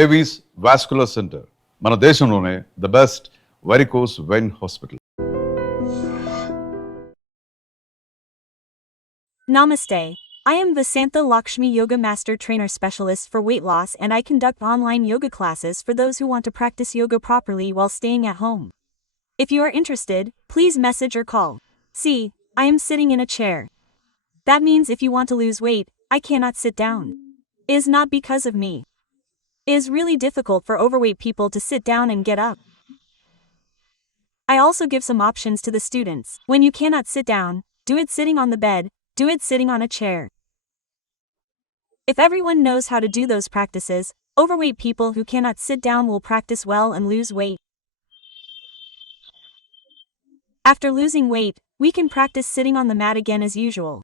Avis vascular centre మన దేశంలోనే the best varicose vein hospital. Namaste. I am Vasantha Lakshmi Yoga Master Trainer Specialist for weight loss, and I conduct online yoga classes for those who want to practice yoga properly while staying at home. If you are interested, please message or call. See, I am sitting in a chair. That means if you want to lose weight, I cannot sit down. It is not because of me. It is really difficult for overweight people to sit down and get up. I also give some options to the students. When you cannot sit down, do it sitting on the bed, do it sitting on a chair. If everyone knows how to do those practices, overweight people who cannot sit down will practice well and lose weight. After losing weight, we can practice sitting on the mat again as usual.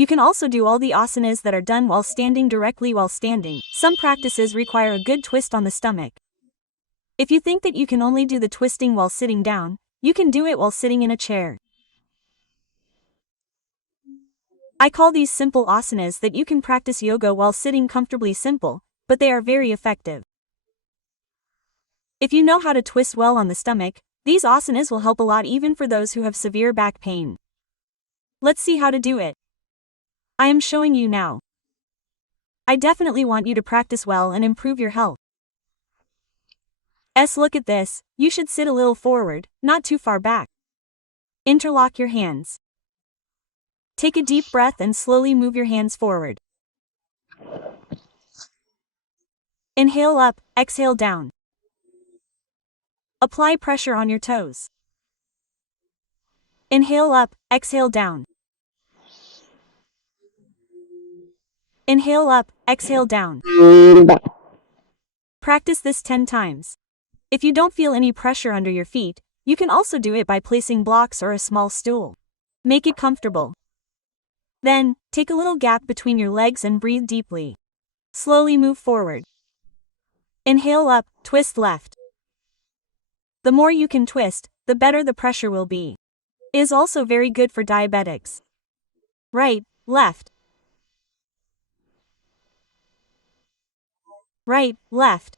You can also do all the asanas that are done while standing directly while standing. Some practices require a good twist on the stomach. If you think that you can only do the twisting while sitting down, you can do it while sitting in a chair. I call these simple asanas that you can practice yoga while sitting comfortably simple, but they are very effective. If you know how to twist well on the stomach, these asanas will help a lot even for those who have severe back pain. Let's see how to do it. I am showing you now. I definitely want you to practice well and improve your health. Look at this, you should sit a little forward, not too far back. Interlock your hands. Take a deep breath and slowly move your hands forward. Inhale up, exhale down. Apply pressure on your toes. Inhale up, exhale down. Inhale up, exhale down. Practice this 10 times. If you don't feel any pressure under your feet, you can also do it by placing blocks or a small stool. Make it comfortable. Then, take a little gap between your legs and breathe deeply. Slowly move forward. Inhale up, twist left. The more you can twist, the better the pressure will be. It is also very good for diabetics. Right, left. Right, left.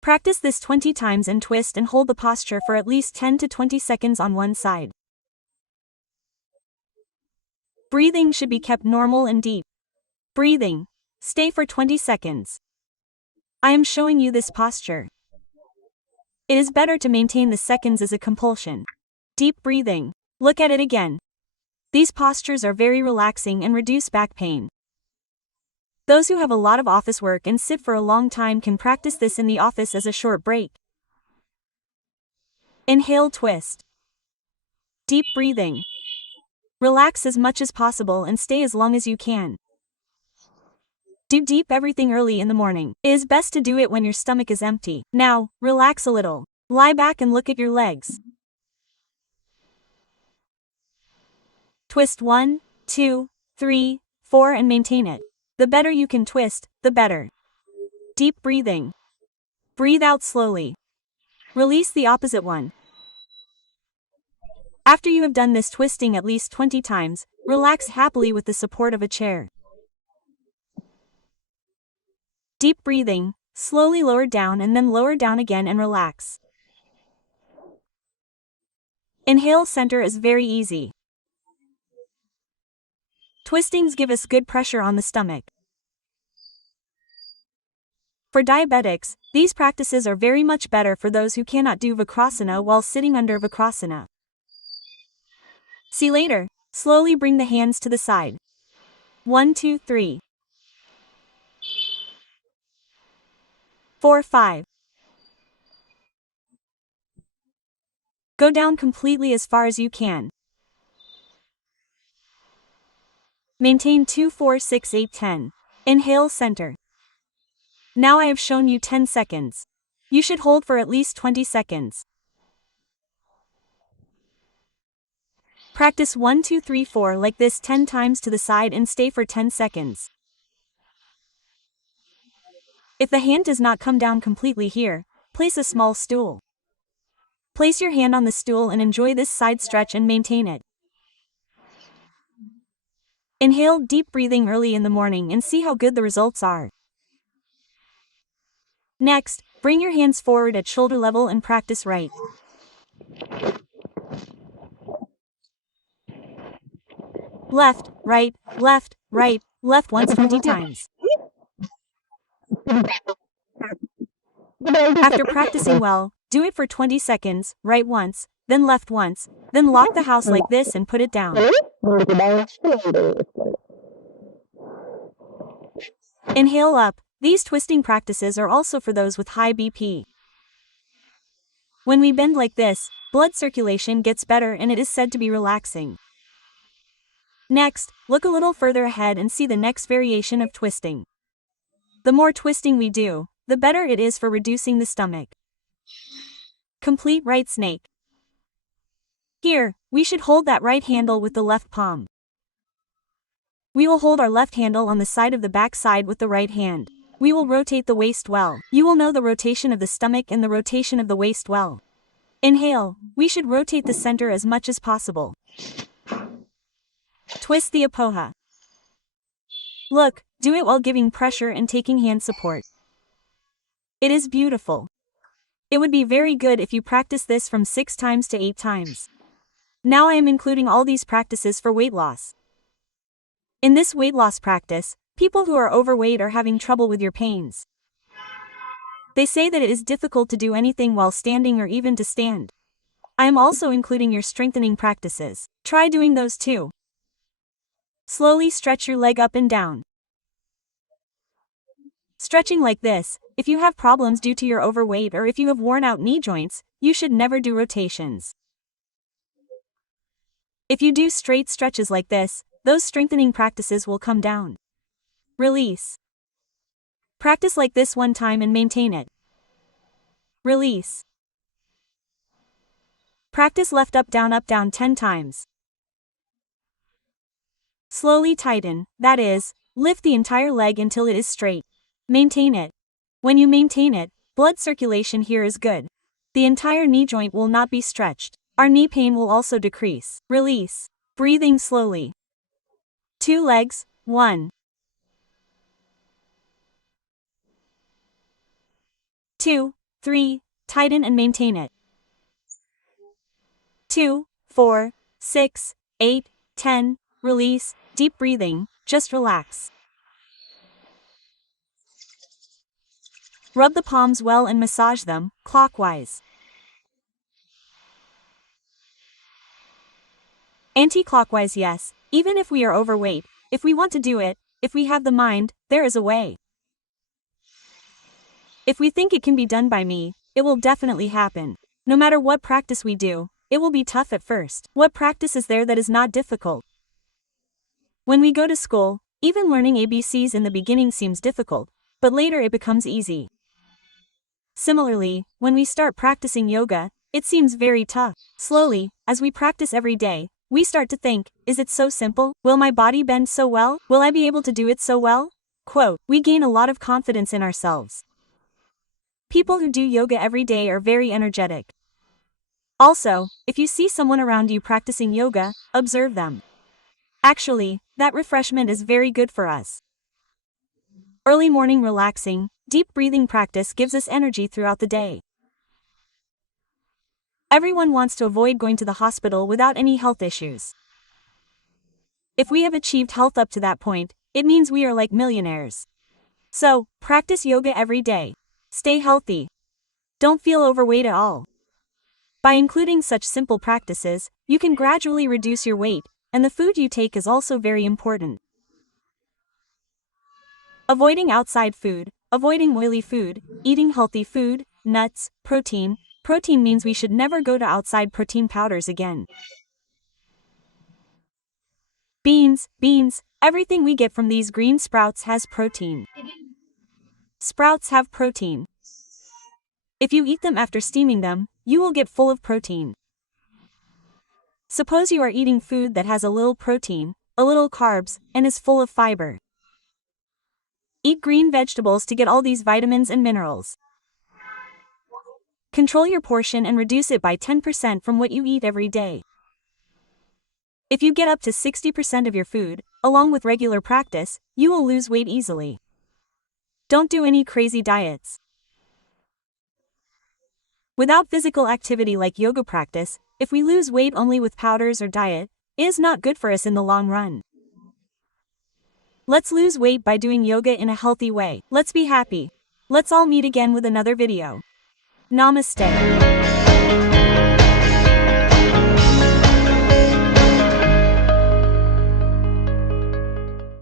Practice this 20 times and twist and hold the posture for at least 10 to 20 seconds on one side. Breathing should be kept normal and deep. Breathing. Stay for 20 seconds. I am showing you this posture. It is better to maintain the seconds as a compulsion. Deep breathing. Look at it again. These postures are very relaxing and reduce back pain. Those who have a lot of office work and sit for a long time can practice this in the office as a short break. Inhale, twist. Deep breathing. Relax as much as possible and stay as long as you can. Do deep everything early in the morning. It is best to do it when your stomach is empty. Now, relax a little. Lie back and look at your legs. Twist 1, 2, 3, 4 and maintain it. The better you can twist, the better. Deep breathing. Breathe out slowly. Release the opposite one. After you have done this twisting at least 20 times, relax happily with the support of a chair. Deep breathing, slowly lower down and then lower down again and relax. Inhale center is very easy. Twistings give us good pressure on the stomach. For diabetics, these practices are very much better for those who cannot do Vakrasana while sitting under Vakrasana. See later. Slowly bring the hands to the side. 1, 2, 3. 4, 5. Go down completely as far as you can. Maintain 2, 4, 6, 8, 10. Inhale center. Now I have shown you 10 seconds. You should hold for at least 20 seconds. Practice 1, 2, 3, 4 like this 10 times to the side and stay for 10 seconds. If the hand does not come down completely here, place a small stool. Place your hand on the stool and enjoy this side stretch and maintain it. Inhale deep breathing early in the morning and see how good the results are. Next, bring your hands forward at shoulder level and practice right, left, right, left once 20 times. After practicing well, do it for 20 seconds, right once, then left once, then lock the house like this and put it down. Inhale up. These twisting practices are also for those with high BP. When we bend like this, blood circulation gets better and it is said to be relaxing. Next, look a little further ahead and see the next variation of twisting. The more twisting we do, the better it is for reducing the stomach. Complete right snake. Here, we should hold that right handle with the left palm. We will hold our left handle on the side of the back side with the right hand. We will rotate the waist well. You will know the rotation of the stomach and the rotation of the waist well. Inhale, we should rotate the center as much as possible. Twist the apoha. Look, do it while giving pressure and taking hand support. It is beautiful. It would be very good if you practice this from 6 times to 8 times. Now I am including all these practices for weight loss. In this weight loss practice, people who are overweight are having trouble with your pains. They say that it is difficult to do anything while standing or even to stand. I am also including your strengthening practices. Try doing those too. Slowly stretch your leg up and down. Stretching like this, if you have problems due to your overweight or if you have worn out knee joints, you should never do rotations. If you do straight stretches like this, those strengthening practices will come down. Release. Practice like this 1 time and maintain it. Release. Practice left up down 10 times. Slowly tighten, that is, lift the entire leg until it is straight. Maintain it. When you maintain it, blood circulation here is good. The entire knee joint will not be stretched. Our knee pain will also decrease. Release. Breathing slowly. 2 legs, 1, 2, 3, tighten and maintain it. 2, 4, 6, 8, 10, release, deep breathing, just relax. Rub the palms well and massage them, clockwise. Anti-clockwise, yes, even if we are overweight, if we want to do it, if we have the mind, there is a way. If we think it can be done by me, it will definitely happen. No matter what practice we do, it will be tough at first. What practice is there that is not difficult? When we go to school, even learning ABCs in the beginning seems difficult, but later it becomes easy. Similarly, when we start practicing yoga, it seems very tough. Slowly, as we practice every day, we start to think, is it so simple? Will my body bend so well? Will I be able to do it so well? Quote, we gain a lot of confidence in ourselves. People who do yoga every day are very energetic. Also, if you see someone around you practicing yoga, observe them. Actually, that refreshment is very good for us. Early morning relaxing, deep breathing practice gives us energy throughout the day. Everyone wants to avoid going to the hospital without any health issues. If we have achieved health up to that point, it means we are like millionaires. So, practice yoga every day. Stay healthy. Don't feel overweight at all. By including such simple practices, you can gradually reduce your weight, and the food you take is also very important. Avoiding outside food, avoiding oily food, eating healthy food, nuts, protein. Protein means we should never go to outside protein powders again. Beans, everything we get from these green sprouts has protein. Sprouts have protein. If you eat them after steaming them, you will get full of protein. Suppose you are eating food that has a little protein, a little carbs, and is full of fiber. Eat green vegetables to get all these vitamins and minerals. Control your portion and reduce it by 10% from what you eat every day. If you get up to 60% of your food, along with regular practice, you will lose weight easily. Don't do any crazy diets. Without physical activity like yoga practice, if we lose weight only with powders or diet, it is not good for us in the long run. Let's lose weight by doing yoga in a healthy way. Let's be happy. Let's all meet again with another video. Namaste.